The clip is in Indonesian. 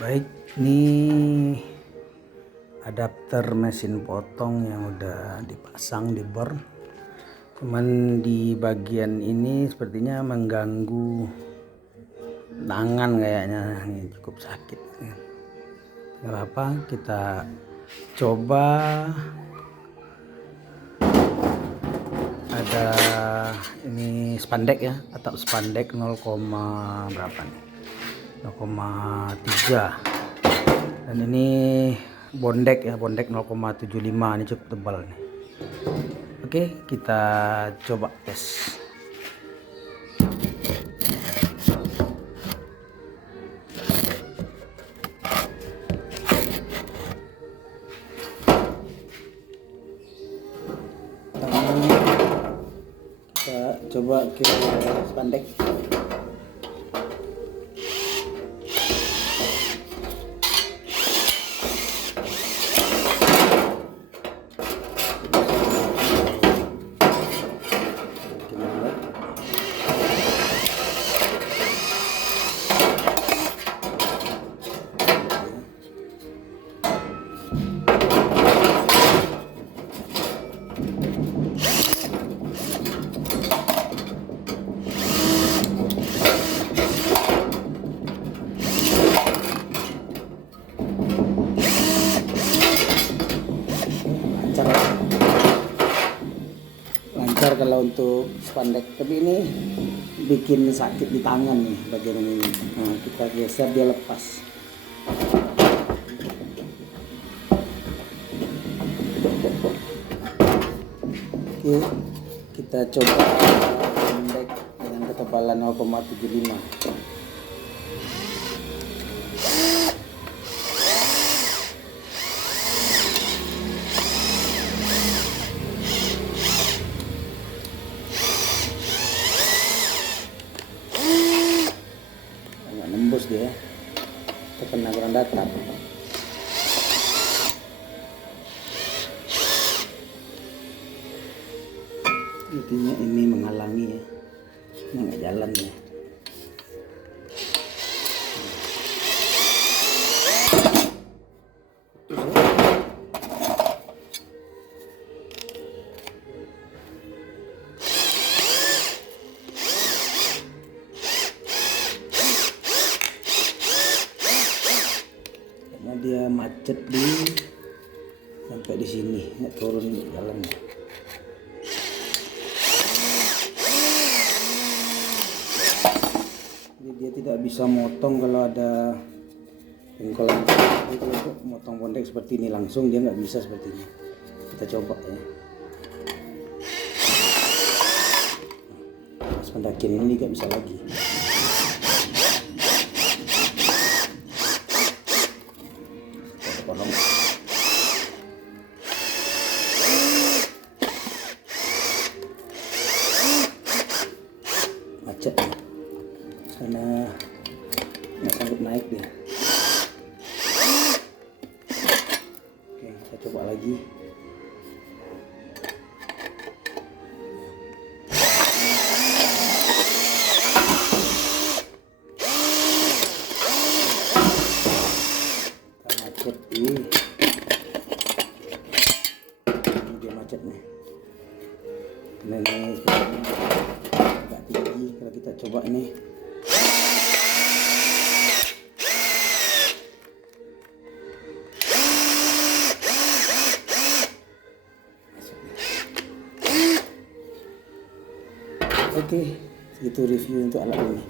Baik, ini adapter mesin potong yang udah dipasang di bor. Cuman di bagian ini sepertinya mengganggu tangan kayaknya, ini cukup sakit. Kenapa? Kita coba ada ini spandek ya, atap spandek 0, berapa nih? 0,3, dan ini bondek ya, bondek 0,75, ini cukup tebal nih. Oke, kita coba tes. Kita coba ke spandek. Lancar kalau untuk spandek, tapi ini bikin sakit di tangan nih bagian ini. Nah, kita geser dia lepas. Oke, kita coba spandek dengan ketebalan 0,75. Nembus dia, terkena kurang datar. Intinya ini menghalangi ya, ini nggak jalan ya. Karena dia macet sampai di sini, nggak turun di jalan. Jadi dia tidak bisa motong kalau ada pengkolan. Jadi kalau motong bondek seperti ini langsung dia nggak bisa seperti ini. Kita coba ya. Pas pendakian ini nggak bisa lagi. Tolong. Macet ya, karena nggak sanggup naik dia. Oke, kita coba lagi. Kita macet ini dia macet nih. Nah, ini agak tinggi kalau kita coba ini. Oke, itu review untuk alat ini.